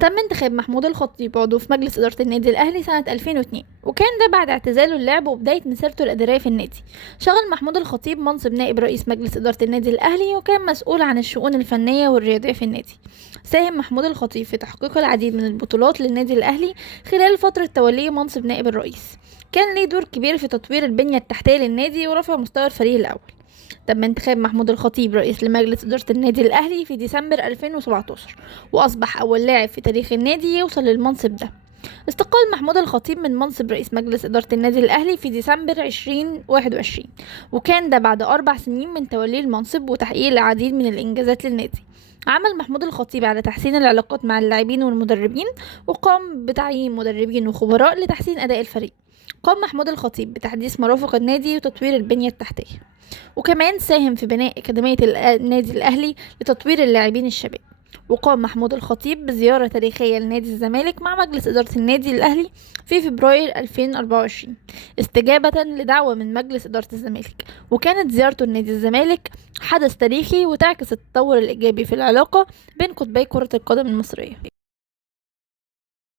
تم انتخاب محمود الخطيب عضو في مجلس إدارة النادي الأهلي سنة 2002، وكان ده بعد اعتزاله اللعب وبداية مسيرته الإدارية في النادي. شغل محمود الخطيب منصب نائب رئيس مجلس إدارة النادي الأهلي، وكان مسؤول عن الشؤون الفنية والرياضية في النادي. ساهم محمود الخطيب في تحقيق العديد من البطولات للنادي الأهلي خلال فترة توليه منصب نائب الرئيس. كان ليه دور كبير في تطوير البنية التحتية للنادي ورفع مستوى الفريق الأول. تم انتخاب محمود الخطيب رئيس لمجلس إدارة النادي الأهلي في ديسمبر 2017، وأصبح أول لاعب في تاريخ النادي يوصل للمنصب ده. استقال محمود الخطيب من منصب رئيس مجلس إدارة النادي الأهلي في ديسمبر 2021، وكان ده بعد 4 سنين من توليه المنصب وتحقيق العديد من الإنجازات للنادي. عمل محمود الخطيب على تحسين العلاقات مع اللاعبين والمدربين، وقام بتعيين مدربين وخبراء لتحسين أداء الفريق. قام محمود الخطيب بتحديث مرافق النادي وتطوير البنية التحتية، وكمان ساهم في بناء أكاديمية النادي الأهلي لتطوير اللاعبين الشباب. وقام محمود الخطيب بزيارة تاريخية لنادي الزمالك مع مجلس إدارة النادي الأهلي في فبراير 2024 استجابة لدعوة من مجلس إدارة الزمالك، وكانت زيارته لنادي الزمالك حدث تاريخي وتعكس التطور الإيجابي في العلاقة بين قطبي كرة القدم المصرية.